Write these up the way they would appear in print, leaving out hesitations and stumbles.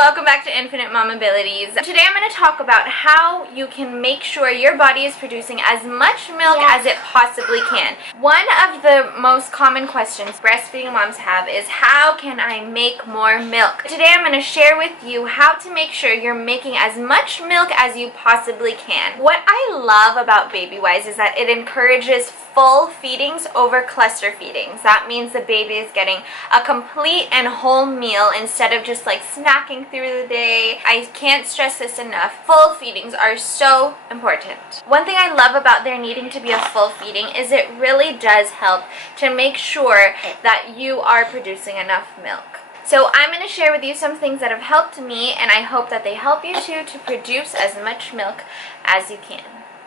welcome back to Infinite Mamabilities. Today I'm going to talk about how you can make sure your body is producing as much milk as it possibly can. One of the most common questions breastfeeding moms have is, how can I make more milk? Today I'm going to share with you how to make sure you're making as much milk as you possibly can. What I love about BABYWISE is that it encourages full feedings over cluster feedings. That means the baby is getting a complete and whole meal instead of just like snacking through the day. I can't stress this enough. Full feedings are so important. One thing I love about there needing to be a full feeding is it really does help to make sure that you are producing enough milk. So I'm going to share with you some things that have helped me, and I hope that they help you too to produce as much milk as you can.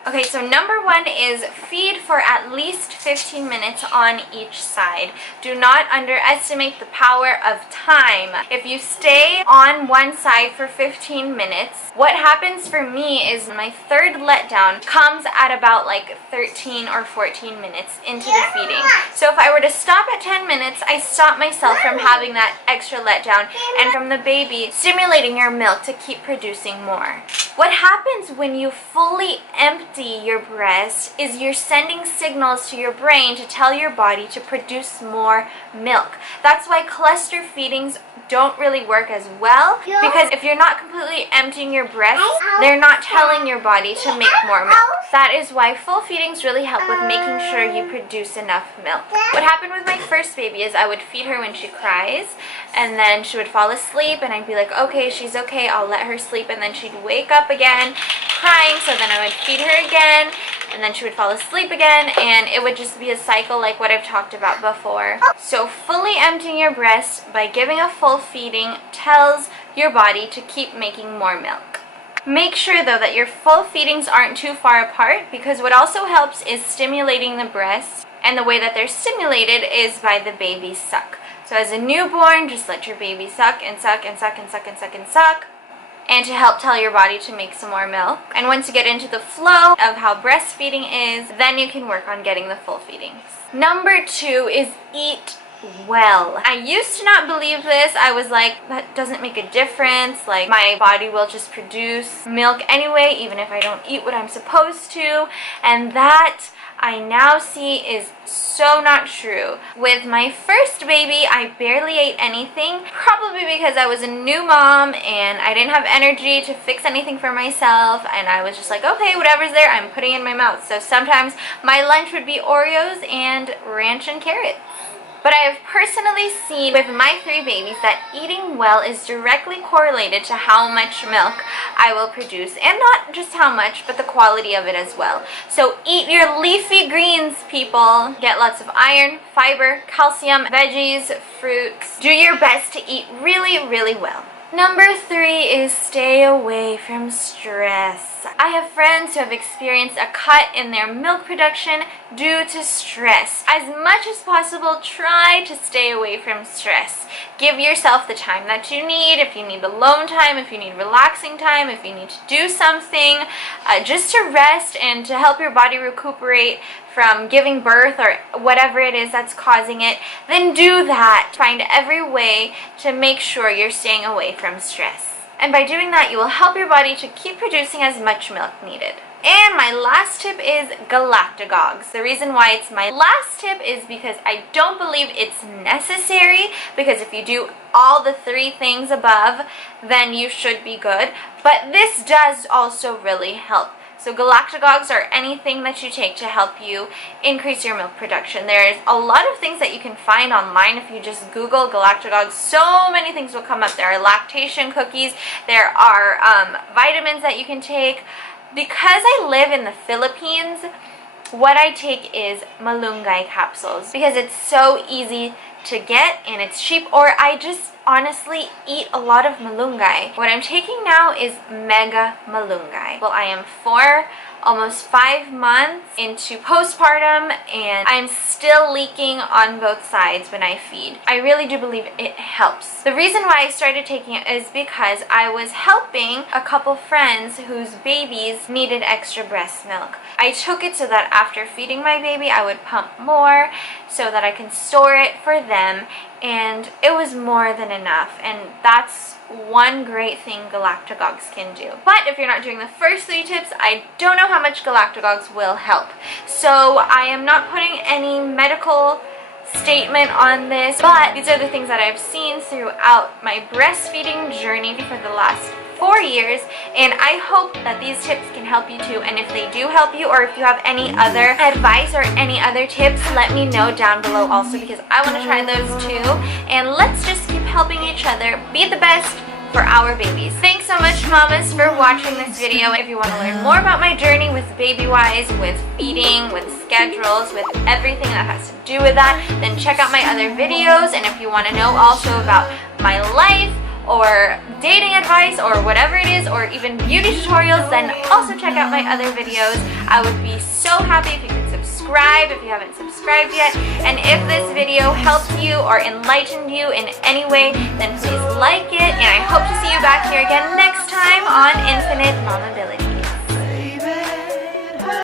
Okay, so number one is feed for at least 15 minutes on each side. Do not underestimate the power of time. If you stay on one side for 15 minutes, what happens for me is my third letdown comes at about like 13 or 14 minutes into the feeding. So if I were to stop at 10 minutes, I stop myself from having that extra letdown and from the baby stimulating your milk to keep producing more. What happens when you fully empty your breast is you're sending signals to your brain to tell your body to produce more milk. That's why cluster feedings don't really work as well, because if you're not completely emptying your breast, they're not telling your body to make more milk. That is why full feedings really help with making sure you produce enough milk. What happened with my first baby is I would feed her when she cries, and then she would fall asleep, and I'd be like, okay, she's okay, I'll let her sleep, and then she'd wake up again crying, so then I would feed her again, and then she would fall asleep again, and it would just be a cycle like what I've talked about before. So fully emptying your breast by giving a full feeding tells your body to keep making more milk. Make sure though that your full feedings aren't too far apart, because what also helps is stimulating the breast, and the way that they're stimulated is by the baby suck. So as a newborn, just let your baby suck and suck and suck and suck and suck and suck, and to help tell your body to make some more milk. And once you get into the flow of how breastfeeding is, then you can work on getting the full feedings. Number two is eat well. I used to not believe this. I was like, that doesn't make a difference. Like, my body will just produce milk anyway, even if I don't eat what I'm supposed to. And that I now see is so not true. With my first baby, I barely ate anything, probably because I was a new mom and I didn't have energy to fix anything for myself, and I was just like, okay, whatever's there, I'm putting in my mouth. So sometimes my lunch would be Oreos and ranch and carrots. But I have personally seen with my three babies that eating well is directly correlated to how much milk I will produce. And not just how much, but the quality of it as well. So eat your leafy greens, people. Get lots of iron, fiber, calcium, veggies, fruits. Do your best to eat really, really well. Number three is stay away from stress. I have friends who have experienced a cut in their milk production due to stress. As much as possible, try to stay away from stress. Give yourself the time that you need. If you need alone time, if you need relaxing time, if you need to do something, just to rest and to help your body recuperate from giving birth or whatever it is that's causing it, then do that. Find every way to make sure you're staying away from stress. And by doing that, you will help your body to keep producing as much milk needed. And my last tip is galactagogues. The reason why it's my last tip is because I don't believe it's necessary, because if you do all the three things above, then you should be good. But this does also really help. So galactagogues are anything that you take to help you increase your milk production. There's a lot of things that you can find online. If you just Google galactagogues, so many things will come up. There are lactation cookies. There are vitamins that you can take. Because I live in the Philippines, what I take is malunggay capsules, because it's so easy to get and it's cheap, or I just honestly eat a lot of malunggay. What I'm taking now is mega malunggay. Well, I am 4 almost 5 months into postpartum, and I'm still leaking on both sides when I feed. I really do believe it helps. The reason why I started taking it is because I was helping a couple friends whose babies needed extra breast milk. I took it so that after feeding my baby, I would pump more so that I can store it for them, and it was more than enough, and that's one great thing galactagogues can do. But if you're not doing the first 3 tips, I don't know how much galactagogues will help. So I am not putting any medical statement on this, but these are the things that I've seen throughout my breastfeeding journey for the last 4 years, and I hope that these tips can help you too. And if they do help you, or if you have any other advice or any other tips, let me know down below also, because I want to try those too. And let's just keep helping each other be the best for our babies. Thanks so much, mamas, for watching this video. If you want to learn more about my journey with BABYWISE, with feeding, with schedules, with everything that has to do with that, then check out my other videos. And if you want to know also about my life, or dating advice, or whatever it is, or even beauty tutorials, then also check out my other videos. I would be so happy if you could subscribe if you haven't subscribed yet. And if this video helped you or enlightened you in any way, then please like it. And I hope to see you back here again next time on Instagram.